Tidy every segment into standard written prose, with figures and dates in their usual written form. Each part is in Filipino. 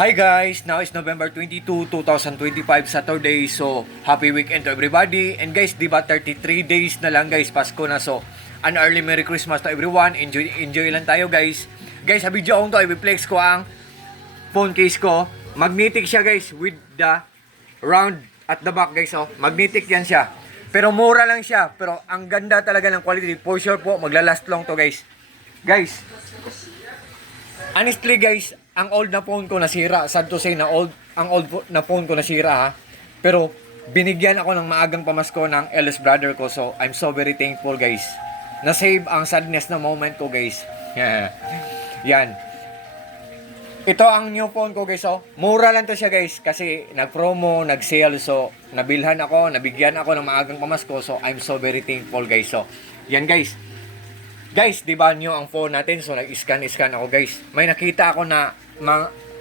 Hi guys, now is November 22, 2025, Saturday. So, happy weekend to everybody. And guys, di ba 33 days na lang guys, Pasko na. So, an early Merry Christmas to everyone. Enjoy lang tayo guys. Guys, sa video ko to, i-flex ko ang phone case ko. Magnetic siya guys with the round at the back guys. Oh, magnetic yan siya. Pero mura lang siya. Pero ang ganda talaga ng quality. For sure po, maglalast long to guys. Guys, honestly guys, ang old na phone ko nasira. Sad to say na ang old na phone ko nasira ha. Pero binigyan ako ng maagang pamasko ng eldest brother ko. So I'm so very thankful guys. Na-save ang sadness na moment ko guys. Yan. Ito ang new phone ko guys. Oh. Mura lang to siya guys. Kasi nag-promo, nag-sale. So nabilhan ako, nabigyan ako ng maagang pamasko. So I'm so very thankful guys. So yan guys. Guys, di ba nyo ang phone natin? So, nag-scan ako, guys. May nakita ako na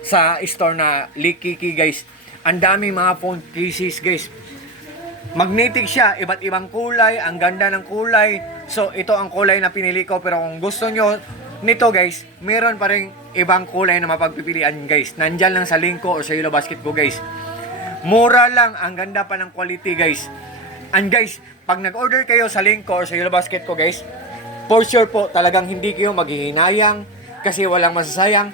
sa store na Likiki, guys. Ang daming mga phone cases, guys. Magnetic siya. Iba't ibang kulay. Ang ganda ng kulay. So, ito ang kulay na pinili ko. Pero kung gusto nyo nito, guys, meron pa rin ibang kulay na mapagpipilian, guys. Nandyan lang sa link ko o sa Yellow Basket ko, guys. Mura lang. Ang ganda pa ng quality, guys. And, guys, pag nag-order kayo sa link ko o sa Yellow Basket ko, guys, for sure po, talagang hindi kayo maghihinayang kasi walang masasayang.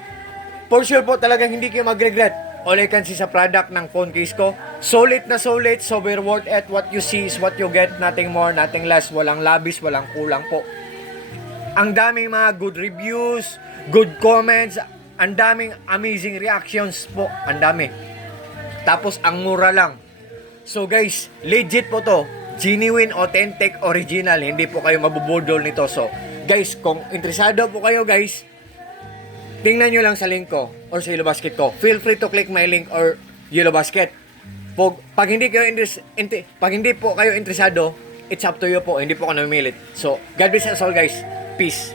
For sure po, talagang hindi kayo mag-regret. All I can see sa product ng phone case ko, solid na solid, so very worth it. What you see is what you get, nothing more, nothing less. Walang labis, walang kulang po. Ang daming mga good reviews, good comments, ang daming amazing reactions po, ang dami. Tapos, ang mura lang. So guys, legit po to. Genuine, authentic, original. Hindi po kayo mabubudol nito. So, guys, kung interesado po kayo, guys, tingnan nyo lang sa link ko or sa Yellow Basket ko. Feel free to click my link or Yellow Basket. Pag hindi po kayo interesado, it's up to you po. Hindi po ako namilit. So, God bless us all, guys. Peace.